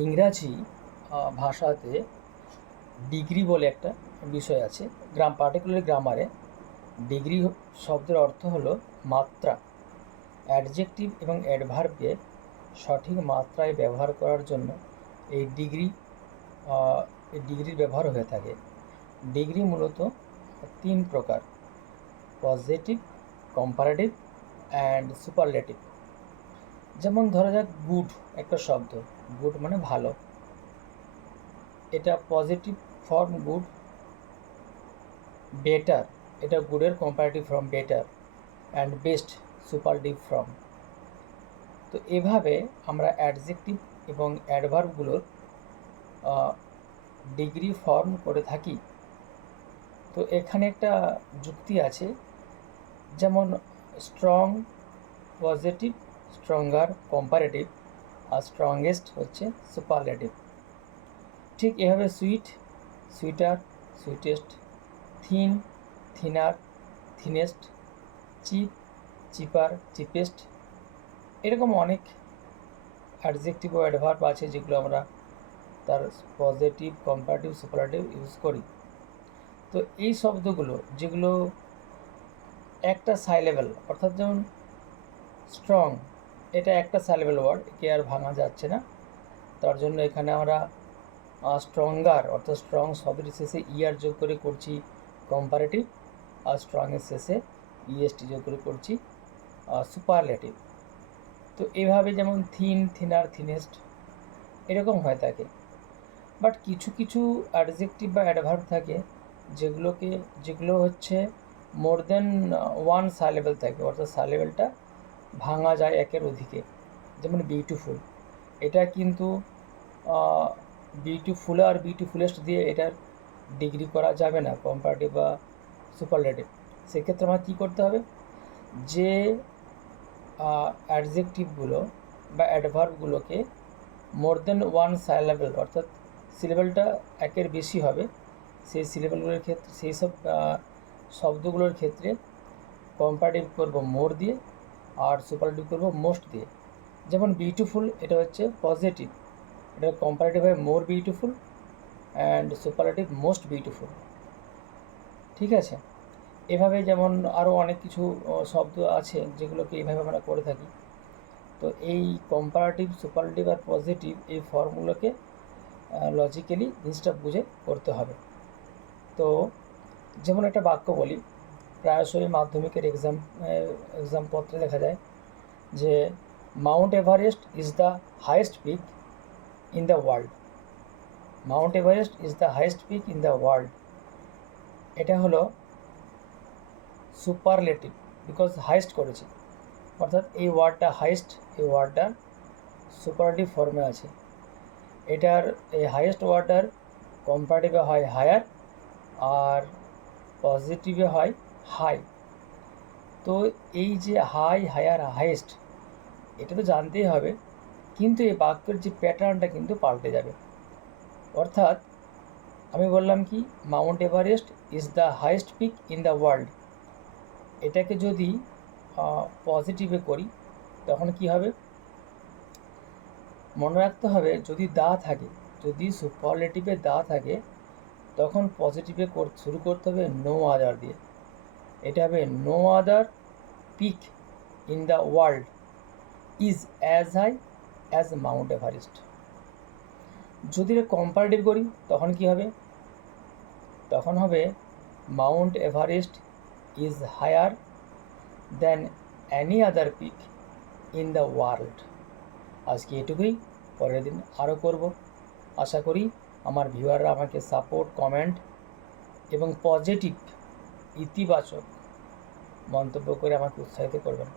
ইংরাজি ভাষাতে ডিগ্রি বলে একটা বিষয় আছে। পার্টিকুলারলি গ্রামারে ডিগ্রি শব্দের অর্থ হলো মাত্রা। অ্যাডজেক্টিভ এবং অ্যাডভার্বকে সঠিক মাত্রায় ব্যবহার করার জন্য এই ডিগ্রির ব্যবহার হয়ে থাকে। ডিগ্রি মূলত 3 প্রকার: পজিটিভ, কম্পারেটিভ অ্যান্ড সুপারলেটিভ। যেমন ধরা যাক গুড একটা শব্দ, গুড মানে ভালো, এটা পজিটিভ ফর্ম গুড। বেটার, এটা গুডের comparative form better. And best superlative form. তো এভাবে আমরা অ্যাডজেক্টিভ এবং অ্যাডভার্বগুলোর ডিগ্রি ফর্ম করে থাকি। তো এখানে একটা যুক্তি আছে, যেমন স্ট্রং পজিটিভ, স্ট্রঙ্গার কম্পারেটিভ, আর স্ট্রংগেস্ট হচ্ছে সুপারলেটিভ। ঠিক এভাবে sweet, sweeter, sweetest, thin, thinner, thinnest, cheap, cheaper, cheapest, এরকম অনেক অ্যাডজেক্টিভ ও অ্যাডভার্ব আছে যেগুলো আমরা তার পজিটিভ, কম্পারেটিভ, সুপারলেটিভ ইউজ করি। তো এই শব্দগুলো যেগুলো একটা সাইলেবল, অর্থাৎ যেমন স্ট্রং, এটা একটা সাইলেবল ওয়ার্ড, একে আর ভাঙা যাচ্ছে না, তার জন্য এখানে আমরা স্ট্রঙ্গার অর্থাৎ স্ট্রং শব্দের শেষে ইয়ার যোগ করে করছি কম্পারেটিভ, আর স্ট্রংয়ের শেষে ইএসটি যোগ করে করছি সুপারলেটিভ। তো এইভাবে যেমন থিন, থিনার, থিনেস্ট এরকম হয়ে থাকে। বাট কিছু কিছু অ্যাডজেক্টিভ বা অ্যাডভার্ব থাকে যেগুলো হচ্ছে মোর দেন ওয়ান সাইলেবল থাকে, অর্থাৎ সাইলেবলটা ভাঙা যায় একের অধিকে। যেমন বিউটিফুল, এটা কিন্তু বিউটিফুল আর বিউটিফুলেস্ট দিয়ে এটার ডিগ্রি করা যাবে না, কম্পারেটিভ বা সুপারলেটিভ। সেক্ষেত্রে আমার কী করতে হবে, যে অ্যাডজেক্টিভগুলো বা অ্যাডভার্বগুলোকে মোর দেন ওয়ান সাইলেবল, অর্থাৎ সিলেবেলটা একের বেশি হবে, সেই সিলেবেলগুলোর ক্ষেত্রে, সেই সব শব্দগুলোর ক্ষেত্রে কম্পারেটিভ করব মোর দিয়ে, আর সুপারলেটিভ করব মোস্ট দিয়ে। যেমন বিউটিফুল, এটা হচ্ছে পজিটিভ, এটা কম্পারেটিভ হয় more beautiful, and superlative most beautiful. ঠিক আছে, এভাবে যেমন আরও অনেক কিছু শব্দ আছে যেগুলোকে এইভাবে আমরা করে থাকি। তো এই কম্পারেটিভ, সুপারলেটিভ আর পজিটিভ এই ফর্মগুলোকে লজিক্যালি জিনিসটা বুঝে করতে হবে। তো যেমন একটা বাক্য বলি, প্রায়শই মাধ্যমিকের এক্সাম পত্রে দেখা যায় যে Mount Everest is the highest peak in the world. Mount Everest is the highest peak in the world, এটা হলো সুপারলেটিভ, বিকজ হাইয়েস্ট করেছে, অর্থাৎ এই ওয়ার্ডটা হাইয়েস্ট, এই ওয়ার্ডটা সুপারলেটিভ ফর্মে আছে। এটার এই হাইয়েস্ট ওয়ার্ডটার কম্পারেটিভে হয় হায়ার, আর পজিটিভে হয় হাই। তো এই যে হাই, হায়ার, হাইয়েস্ট, এটা তো জানতেই হবে, কিন্তু এই বাক্যের যে প্যাটার্নটা কিন্তু পাল্টে যাবে। অর্থাৎ আমি বললাম কি, Mount Everest is the highest peak in the world, এটাকে যদি পজিটিভে করি তখন কি হবে, মনে রাখতে হবে যদি দা থাকে, যদি সুপারলেটিভে দা থাকে তখন পজিটিভে শুরু করতে হবে নো আদার দিয়ে। এটা হবে no other peak in the world is as high as Mount Everest. যদি এটা কম্পারেটিভ করি তখন কি হবে, তখন হবে Mount Everest is higher than any other peak in the world. আজকে এটুকুই, পরের দিন আরও করব। আশা করি আমার ভিউয়াররা আমাকে সাপোর্ট, কমেন্ট এবং পজিটিভ, ইতিবাচক মন্তব্য করে আমাকে উৎসাহিত করবেন।